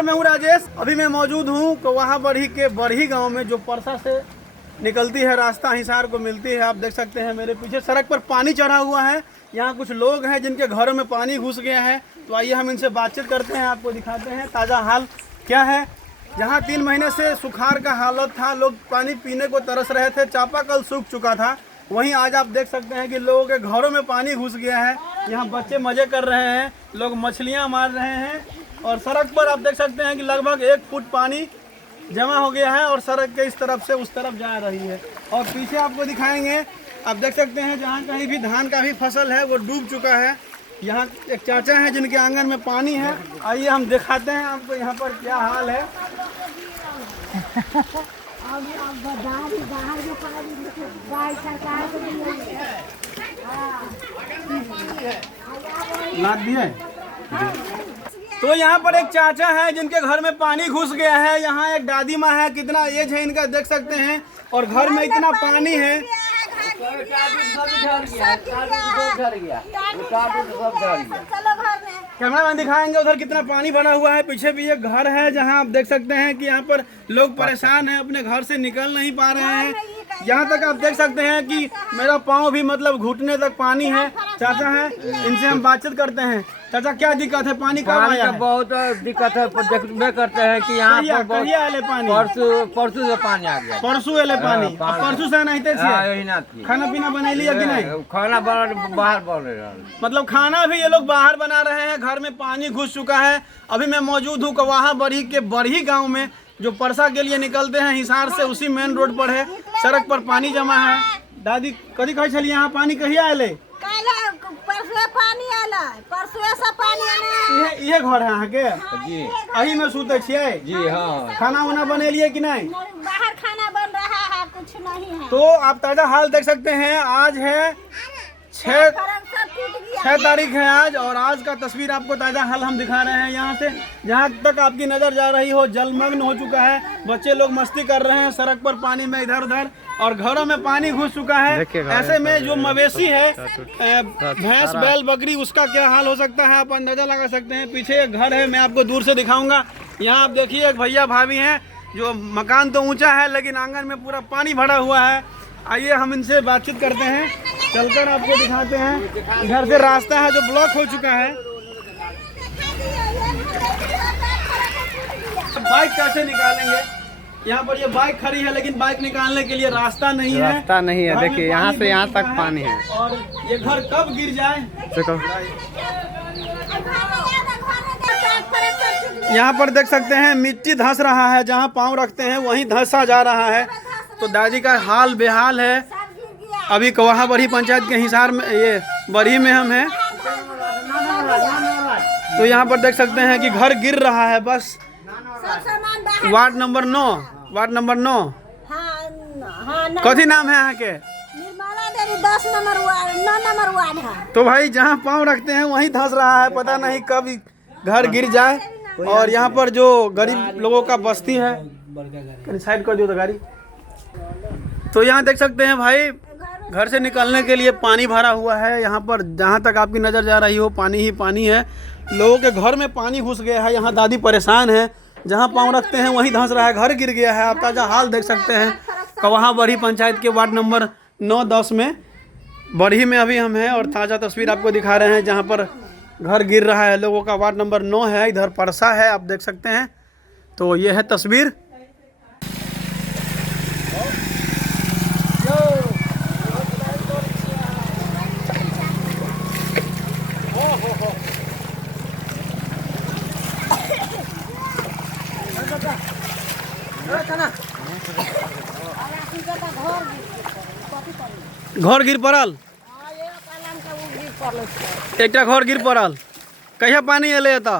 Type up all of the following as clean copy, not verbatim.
नमस्कार, मैं हूँ राजेश। अभी मैं मौजूद हूँ कवाहा बरही के बरही गांव में, जो परसा से निकलती है रास्ता हिसार को मिलती है। आप देख सकते हैं मेरे पीछे सड़क पर पानी चढ़ा हुआ है। यहाँ कुछ लोग हैं जिनके घरों में पानी घुस गया है, तो आइए हम इनसे बातचीत करते हैं, आपको दिखाते हैं ताज़ा हाल क्या है। जहाँ 3 महीने से सुखाड़ का हालत था, लोग पानी पीने को तरस रहे थे, चापाकल सूख चुका था, वहीं आज आप देख सकते हैं कि लोगों के घरों में पानी घुस गया है। यहाँ बच्चे मज़े कर रहे हैं, लोग मछलियाँ मार रहे हैं, और सड़क पर आप देख सकते हैं कि लगभग 1 फुट पानी जमा हो गया है और सड़क के इस तरफ से उस तरफ जा रही है। और पीछे आपको दिखाएंगे, आप देख सकते हैं जहाँ कहीं भी धान का भी फसल है वो डूब चुका है। यहाँ एक चाचा हैं जिनके आंगन में पानी है, आइए हम दिखाते हैं आपको यहाँ पर क्या हाल है। लाद दिए। तो यहाँ पर एक चाचा है जिनके घर में पानी घुस गया है। यहाँ एक दादी माँ है, कितना एज है इनका देख सकते हैं, और घर में इतना पानी है। कैमरामैन दिखाएंगे उधर कितना पानी भरा हुआ है। पीछे भी एक घर है जहाँ आप देख सकते हैं कि यहाँ पर लोग परेशान हैं, अपने घर से निकल नहीं पा रहे हैं। यहाँ तक आप देख सकते हैं कि मेरा पाँव भी मतलब घुटने तक पानी है। चाचा है, इनसे हम बातचीत करते हैं। चाचा क्या दिक्कत है, पानी कब आया है? बहुत दिक्कत है, देखबे करते हैं कि यहाँ पर पानी परसों से पानी आ गया। परसों एले पानी, परसों से नहीं थे। खाना पीना बनैली कि नहीं? खाना बाहर बन रहा, मतलब खाना भी ये लोग बाहर बना रहे हैं। घर में पानी घुस चुका है। अभी मैं मौजूद हूँ कवाहा बरही के बरही गांव में, जो परसा के लिए निकलते हैं हिसार से, उसी मेन रोड पर है। सड़क पर पानी जमा है। दादी कथी कहे छलिए, यहाँ पानी कहिया आए? ये घर है यहाँ के जी, अही में सूते छिए जी हाँ। खाना वाना बनेलिए कि नहीं? बाहर खाना बन रहा है, कुछ नहीं है। तो आप ताज़ा हाल देख सकते हैं। आज है 6 तारीख है आज, और आज का तस्वीर आपको ताज़ा हाल हम दिखा रहे हैं। यहाँ से जहाँ तक आपकी नज़र जा रही हो, जलमग्न हो चुका है। बच्चे लोग मस्ती कर रहे हैं सड़क पर पानी में इधर उधर, और घरों में पानी घुस चुका है। ऐसे में जो मवेशी है, भैंस बैल बकरी, उसका क्या हाल हो सकता है आप अंदाजा लगा सकते हैं। पीछे एक घर है, मैं आपको दूर से दिखाऊंगा। यहाँ आप देखिए एक भैया भाभी हैं, जो मकान तो ऊंचा है लेकिन आंगन में पूरा पानी भरा हुआ है। आइए हम इनसे बातचीत करते हैं, चलकर आपको दिखाते हैं। इधर से रास्ता है जो ब्लॉक हो चुका है। बाइक कैसे निकालेंगे? यहाँ पर ये बाइक खड़ी है लेकिन बाइक निकालने के लिए रास्ता नहीं है। रास्ता नहीं है, देखिए यहाँ से यहाँ तक पानी है। और ये घर कब गिर जाए। यहाँ पर देख सकते हैं मिट्टी धंस रहा है, जहाँ पाँव रखते हैं वहीं धंसा जा रहा है। तो दादी का हाल बेहाल है। अभी कवाहा बरही पंचायत के हिसार में, ये बरही में हम हैं। तो यहाँ पर देख सकते हैं कि घर गिर रहा है। बस वार्ड नंबर 9 कथी नाम है यहाँ के? 10 नंबर वार्ड, 9 नंबर वार्ड है। तो भाई जहाँ पाँव रखते हैं वहीं धंस रहा है, पता नहीं कब घर गिर जाए। और यहाँ पर जो गरीब लोगों का बस्ती है, साइड कर दियो तो गाड़ी। तो यहाँ देख सकते हैं भाई, घर से निकलने के लिए पानी भरा हुआ है। यहाँ पर जहाँ तक आपकी नज़र जा रही हो पानी ही पानी है। लोगों के घर में पानी घुस गया है। यहाँ दादी परेशान है, जहाँ पाँव रखते हैं वहीं धंस रहा है, घर गिर गया है। आप ताज़ा हाल देख सकते हैं कवाहा बरही पंचायत के वार्ड नंबर 9-10 में, बरही में अभी हम हैं, और ताज़ा तस्वीर आपको दिखा रहे हैं जहाँ पर घर गिर रहा है लोगों का। वार्ड नंबर 9 है, इधर परसा है, आप देख सकते हैं। तो ये है तस्वीर। घर गिर पड़ल, एक घर गिर पड़ल। कहिया पानी एले तो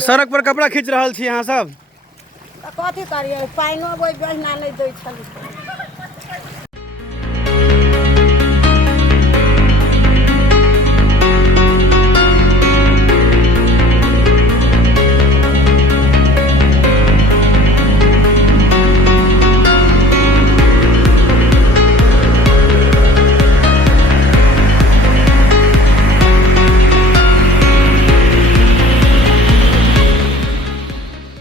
सड़क पर कपड़ा खींच रहा छी यहाँ सब, कथी करिए, पानिओ बहिना नहीं दै छलै।